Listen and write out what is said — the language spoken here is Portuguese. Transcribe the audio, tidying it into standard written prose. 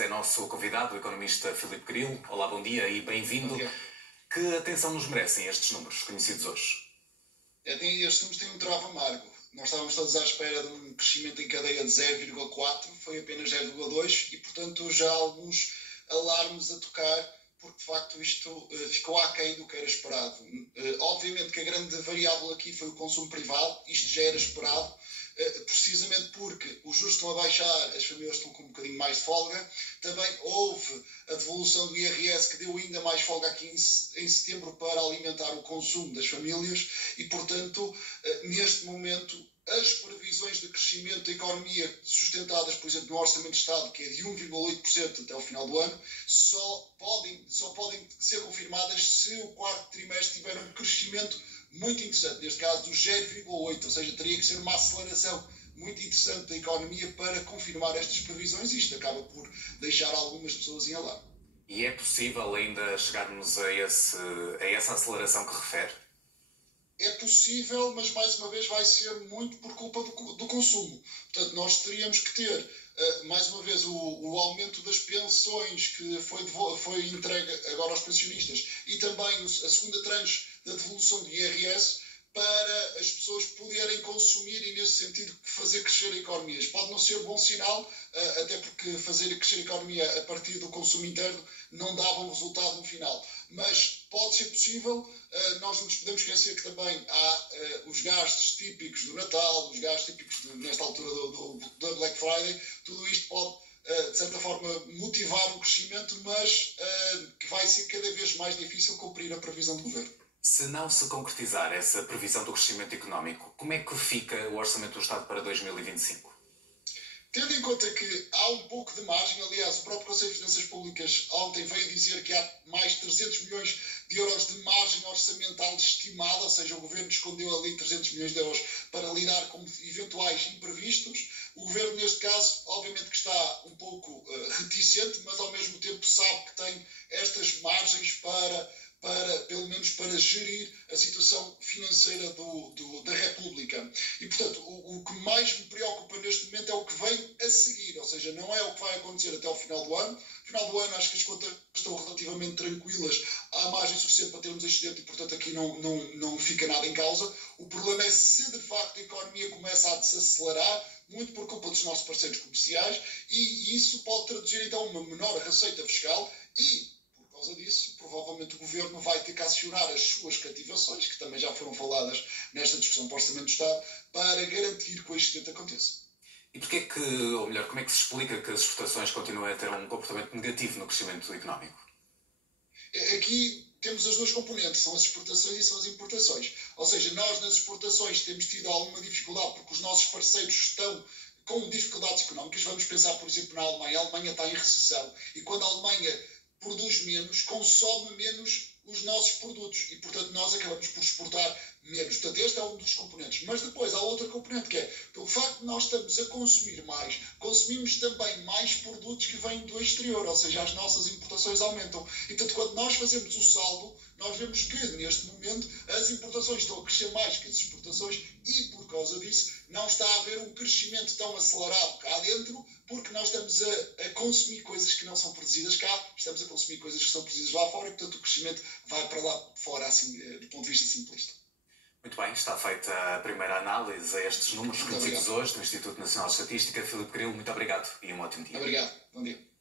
É nosso convidado, o economista Filipe Grilo. Olá, bom dia e bem-vindo. Que atenção nos merecem estes números conhecidos hoje? Estes números têm um travo amargo. Nós estávamos todos à espera de um crescimento em cadeia de 0,4, foi apenas 0,2 e, portanto, já há alguns alarmes a tocar, porque de facto isto ficou aquém do que era esperado. Obviamente que a grande variável aqui foi o consumo privado, isto já era esperado, precisamente porque os juros estão a baixar, as famílias estão com um bocadinho mais de folga. Também houve a devolução do IRS que deu ainda mais folga aqui em setembro para alimentar o consumo das famílias e, portanto, neste momento, as previsões de crescimento da economia sustentadas, por exemplo, no Orçamento de Estado, que é de 1,8% até o final do ano, só podem ser confirmadas se o quarto trimestre tiver um crescimento muito interessante, neste caso do 0,8%, ou seja, teria que ser uma aceleração muito interessante da economia para confirmar estas previsões e isto acaba por deixar algumas pessoas em alarme. E é possível ainda chegarmos a essa aceleração que refere? É possível, mas mais uma vez vai ser muito por culpa do consumo. Portanto, nós teríamos que ter, mais uma vez, o aumento das pensões que foi entregue agora aos pensionistas e também a segunda tranche da devolução do IRS para as pessoas poderem consumir e, nesse sentido, fazer crescer a economia. Pode não ser bom sinal, até porque fazer crescer a economia a partir do consumo interno não dava um resultado no final. Mas pode ser possível. Nós não nos podemos esquecer que também há os gastos típicos do Natal, os gastos típicos nesta altura da Black Friday. Tudo isto pode, de certa forma, motivar um crescimento, mas que vai ser cada vez mais difícil cumprir a previsão do governo. Se não se concretizar essa previsão do crescimento económico, como é que fica o Orçamento do Estado para 2025? Tendo em conta que há um pouco de margem, aliás, o próprio Conselho de Finanças Públicas ontem veio dizer que há mais de 300 milhões de euros de margem orçamental estimada, ou seja, o Governo escondeu ali 300 milhões de euros para lidar com eventuais imprevistos. O Governo, neste caso, obviamente que está um pouco reticente, mas ao mesmo tempo sabe que tem estas margens pelo menos para gerir a situação financeira da República. E, portanto, o que mais me preocupa neste momento é o que vem a seguir, ou seja, não é o que vai acontecer até ao final do ano. No final do ano, acho que as contas estão relativamente tranquilas, há margem suficiente para termos excedente e, portanto, aqui não fica nada em causa. O problema é se, de facto, a economia começa a desacelerar, muito por culpa dos nossos parceiros comerciais, e isso pode traduzir, então, uma menor receita fiscal e, por causa disso, provavelmente o Governo vai ter que acionar as suas cativações, que também já foram faladas nesta discussão para o Orçamento do Estado, para garantir que o excedente aconteça. E porquê que, ou melhor, como é que se explica que as exportações continuam a ter um comportamento negativo no crescimento económico? Aqui temos as duas componentes, são as exportações e são as importações. Ou seja, nós nas exportações temos tido alguma dificuldade porque os nossos parceiros estão com dificuldades económicas. Vamos pensar, por exemplo, na Alemanha. A Alemanha está em recessão e quando a Alemanha produz menos, consome menos os nossos produtos e, portanto, nós acabamos por exportar menos. Portanto, este é um dos componentes. Mas depois há outra componente que é, pelo facto de nós estamos a consumir mais, consumimos também mais produtos que vêm do exterior, ou seja, as nossas importações aumentam. E, portanto, quando nós fazemos o saldo, nós vemos que, neste momento, as importações estão a crescer mais que as exportações e, por causa disso, não está a haver um crescimento tão acelerado cá dentro, porque nós estamos a consumir coisas que não são produzidas cá, estamos a consumir coisas que são produzidas lá fora e, portanto, o crescimento vai para lá fora, assim, do ponto de vista simplista. Muito bem, está feita a primeira análise a estes números conhecidos hoje do Instituto Nacional de Estatística. Filipe Grilo, muito obrigado e um ótimo dia. Obrigado, bom dia.